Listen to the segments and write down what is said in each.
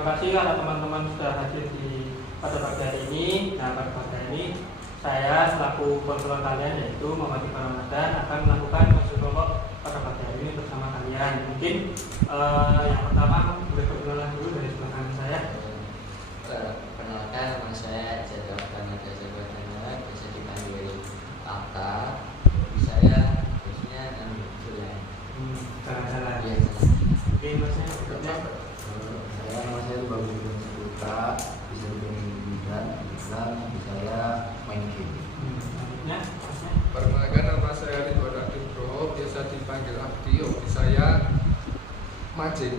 terima kasih karena teman-teman sudah hadir pada pagi hari ini. Nah, pada pagi hari ini saya selaku konselor kalian yaitu Muhammad Iqbal Ramadan akan melakukan konsul kelompok pada pagi hari ini bersama kalian. Mungkin yang pertama boleh perkenalan dulu dari sebelah kanan saya. Perkenalkan, nama saya Jadwal Ramadan Jadwal, bisa dipanggil Tata. Saya biasanya Julian. Salah-salah. Iya. Oke, maksudnya berikutnya. Saya nama saya Bagus Putra, bisa dipanggil Bidan, Islam, saya main game. Selanjutnya, maksudnya. Perkenalkan, nama saya Ridwan Abdul Bro, biasa dipanggil Abdi, hobi saya mancing.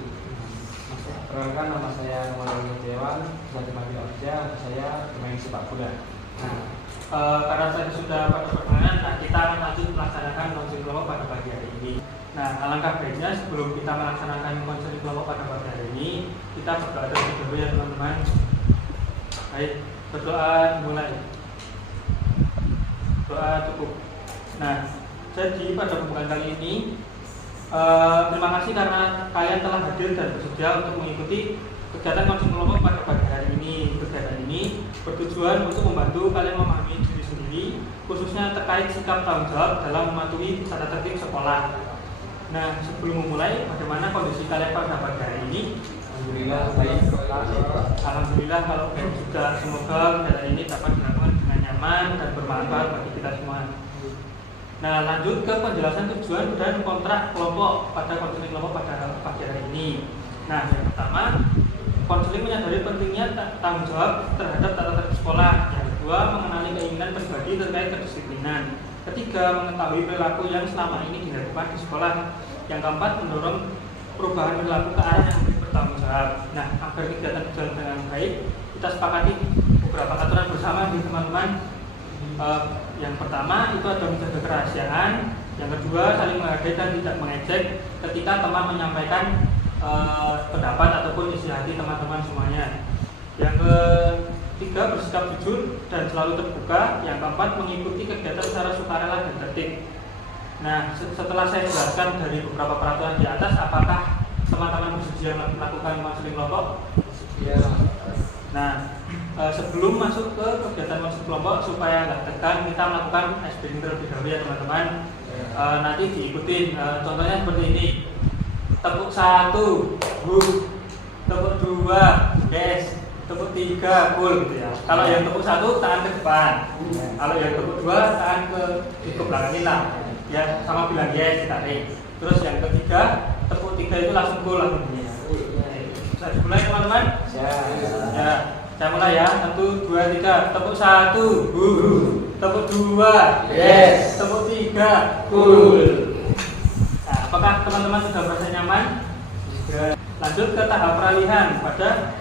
Perkenalkan, nama saya Muhammad Dewan, bisa dipanggil Abja, saya pemain sepak bola. Nah, karena saya sudah pada perkenalan, nah kita akan lanjut melaksanakan konseling kelompok pada pagi hari ini. Nah, alangkah baiknya sebelum kita melaksanakan konseling kelompok pada pagi hari ini, kita berdoa terlebih dahulu ya teman-teman. Baik, berdoa mulai. Doa cukup. Nah, jadi pada pembukaan kali ini, terima kasih karena kalian telah hadir dan bersedia untuk mengikuti kegiatan konseling kelompok pada pagi hari ini. Kegiatan ini bertujuan untuk membantu kalian memahami diri sendiri, khususnya terkait sikap tanggung jawab dalam mematuhi tata tertib sekolah. Nah, sebelum memulai, bagaimana kondisi kalian pada pagi hari ini? Alhamdulillah baik. Alhamdulillah kalau baik juga. Semoga kegiatan ini dapat dilakukan dengan nyaman dan bermanfaat bagi kita semua. Nah, lanjut ke penjelasan tujuan dan kontrak kelompok pada konseling kelompok pada pagi hari ini. Nah, yang pertama, konseling menyadari pentingnya tanggung jawab terhadap tata tertib sekolah. Yang kedua, mengenali keinginan pribadi terkait kedisiplinan. Ketiga, mengetahui perilaku yang selama ini dilakukan di sekolah. Yang keempat, mendorong perubahan perilaku ke arah yang lebih bertanggung jawab. Nah, agar kegiatan berjalan dengan baik, kita sepakati beberapa aturan bersama di teman-teman. Yang pertama itu ada menjaga kerahasiaan. Yang kedua, saling menghargai dan tidak mengejek ketika teman menyampaikan pendapat ataupun isi hati teman-teman semuanya. Yang ketiga, bersikap jujur dan selalu terbuka. Yang keempat, mengikuti kegiatan secara sukarela dan tertib. Nah, setelah saya jelaskan dari beberapa peraturan di atas, apakah teman-teman bersedia melakukan konseling kelompok? Ya. Nah, sebelum masuk ke kegiatan konseling kelompok supaya nggak tegang, kita melakukan SBM terlebih dahulu ya teman-teman. Nanti diikutin. Contohnya seperti ini. Tepuk 1, tepuk 2, yes, tepuk 3, cool gitu ya. Kalau yang tepuk 1 tangan ke depan. Kalau yang tepuk 2 tangan ke belakang lah. Ya, sama bilang yes, ditarik. Terus yang ketiga, tepuk 3 itu langsung cool langsung bunyi. Bisa dimulai teman-teman? Ya, saya mulai ya. 1, 2, 3. Tepuk 1, tepuk 2, Yes. tepuk 3, Cool. Nah, apakah teman-teman sudah merasa nyaman? Lanjut ke tahap peralihan pada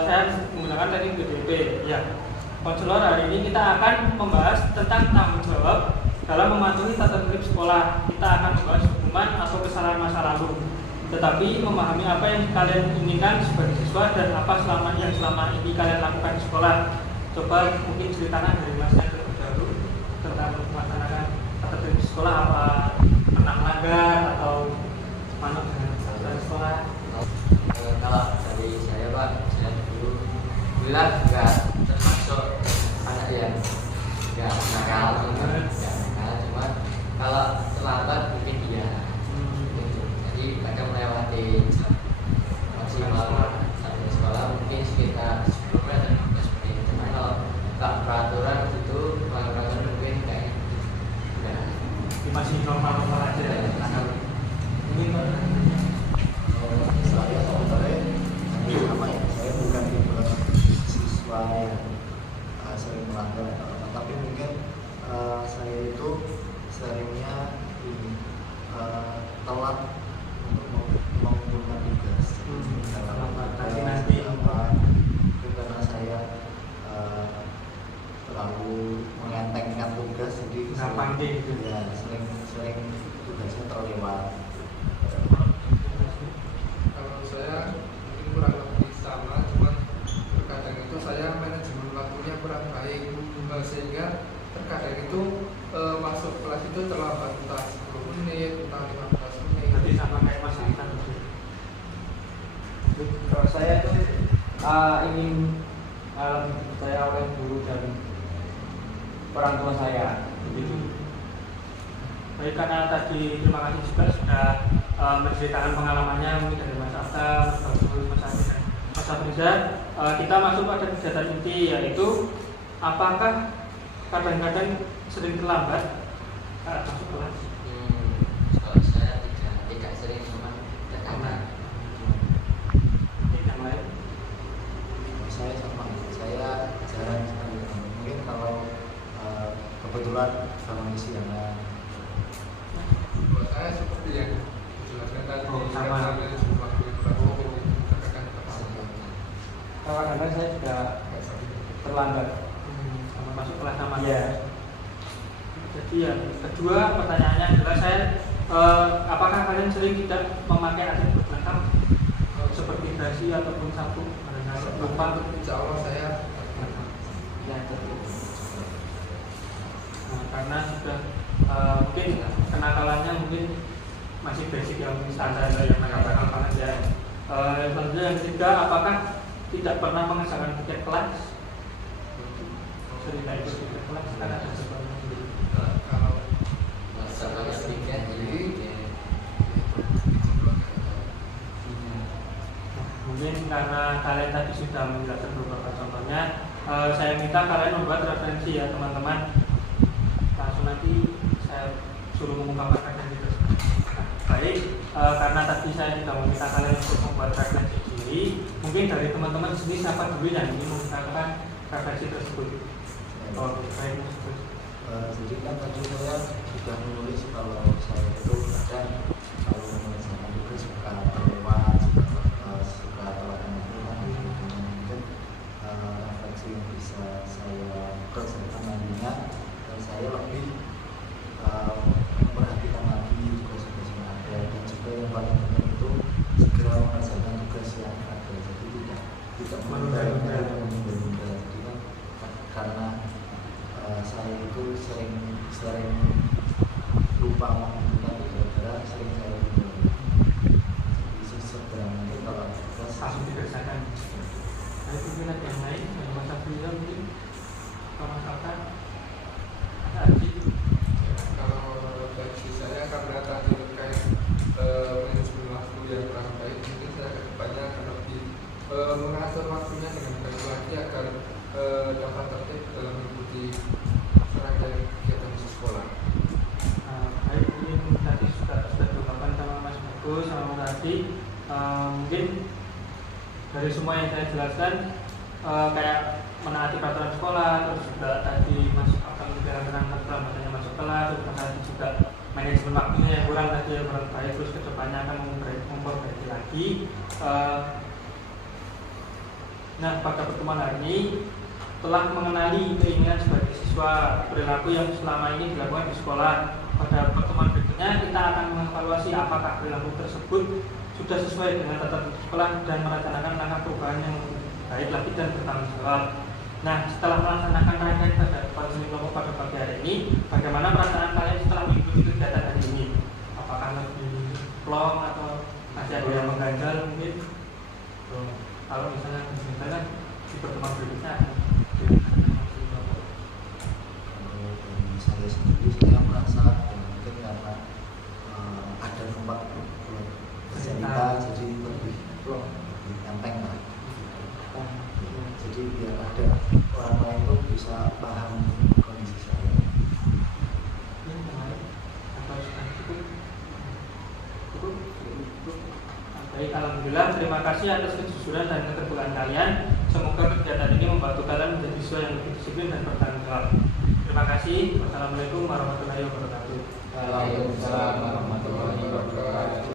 saya menggunakan teknik BDP. Ya, konselor hari ini kita akan membahas tentang tanggung jawab dalam mematuhi tata tertib sekolah. Kita akan membahas hukuman atau kesalahan masa lalu. Tetapi memahami apa yang kalian inginkan sebagai siswa dan apa yang selama ini kalian lakukan di sekolah. Coba mungkin ceritakan dari Mas yang terlebih dahulu tentang melaksanakan tata tertib sekolah, apa pernah melanggar atau manut dengan peraturan sekolah. Kalau dari saya Pak, saya dulu bilang nggak termasuk anak yang nggak nakal, cuma kalau terlambat mungkin iya. Jadi kadang melewati maksimal sampai sekolah mungkin sekitar 10 menit atau 15 menit. Cuma kalau nggak peraturan itu peraturan mungkin kayak udah Masih normal-normal aja ya. Ini Pak. Saya sebenarnya saya bukan tipe siswa Kalau saya itu ingin saya oleh guru dan orang tua saya. Begitu. Baik, karena tadi terima kasih juga sudah menceritakan pengalamannya mungkin dari Mas Afta, Mas Bagus, Mas Adi, dan Mas Afriza. Kita masuk pada kegiatan inti, yaitu apakah kadang-kadang sering terlambat saat masuk kelas? Kalau saya tidak sering, cuma kadang-kadang. Yang lain? Saya sama, saya jarang sekali. Mungkin kalau kebetulan sama isi yang Buat saya seperti yang dijelaskan tadi, sama. waktu itu katakan Kadang-kadang saya juga terlambat. Sama masuk kelas sama. Iya. Jadi yang kedua pertanyaannya adalah apakah kalian sering tidak memakai atribut belakang seperti dasi ataupun sapu? lupa. Insya Allah saya Karena sudah mungkin kenakalannya mungkin masih basic yang standar yang nakal-nakal banget ya. Selanjutnya yang ketiga, apakah tidak pernah mengesahkan tiket kelas? Sering tidak ikut tiket kelas karena ada sesuatu sendiri. kalau Masalah tiket Mungkin karena kalian tadi sudah menjelaskan beberapa contohnya, saya minta kalian membuat referensi ya teman-teman. Langsung nanti saya suruh mengungkapkan referensi tersebut. Baik, karena tadi saya sudah meminta kalian untuk membuat referensi diri, mungkin dari teman-teman sendiri siapa dulu yang ingin mengungkapkan referensi tersebut? Oh, baik, Mas. jadi kan tadi saya sudah menulis kalau saya itu kadang kalau mengerjakan itu suka terlewat, suka telat mungkin refleksi yang bisa saya kerjakan nantinya, dan saya lebih memperhatikan lagi tugas-tugas yang ada, dan juga yang paling penting itu segera mengerjakan tugas yang ada, jadi tidak menunda-nunda. Jadi kan karena saya itu sering lupa menentukan gara-gara sering saya lupa. Jadi segera mungkin kalau tugas Langsung dikerjakan. Ada pimpinan yang lain, yang masa beliau mungkin, Mas Afta, ada Aji. kalau dari saya karena tadi terkait manajemen waktu yang kurang baik, mungkin saya kedepannya akan lebih mengatur waktunya dengan baik lagi agar dapat tertib dalam mengikuti serangkaian kegiatan di sekolah. Baik, mungkin tadi sudah diungkapkan sama Mas Bagus, sama Mas Adi. Mungkin dari semua yang saya jelaskan, kayak menaati peraturan sekolah, terus juga tadi masuk akal negara tentang keterlambatannya masuk kelas, terus Mas Adi juga manajemen waktunya yang kurang tadi yang kurang baik, terus kedepannya akan memperbaiki lagi. Nah, pada pertemuan hari ini telah mengenali keinginan sebagai siswa, perilaku yang selama ini dilakukan di sekolah. Pada pertemuan berikutnya kita akan mengevaluasi apakah perilaku tersebut sudah sesuai dengan tata tertib sekolah dan merencanakan langkah perubahan yang baik lagi dan bertanggung jawab. Nah, setelah melaksanakan rangkaian pada konseling kelompok pada pagi hari ini, bagaimana perasaan kalian setelah mengikuti kegiatan hari ini? Apakah lebih plong atau masih ada yang mengganjal mungkin? Kalau misalnya di pertemuan berikutnya saya sendiri, saya merasa mungkin karena ada tempat bercerita jadi lebih enteng lah. Jadi biar ada orang lain tuh bisa paham kondisi saya. Baik, alhamdulillah, terima kasih atas kejujuran dan keterbukaan kalian. Semoga kegiatan ini membantu kalian menjadi siswa yang lebih disiplin dan bertanggung jawab. Terima kasih. Wassalamualaikum warahmatullahi wabarakatuh. Waalaikumsalam warahmatullahi wabarakatuh.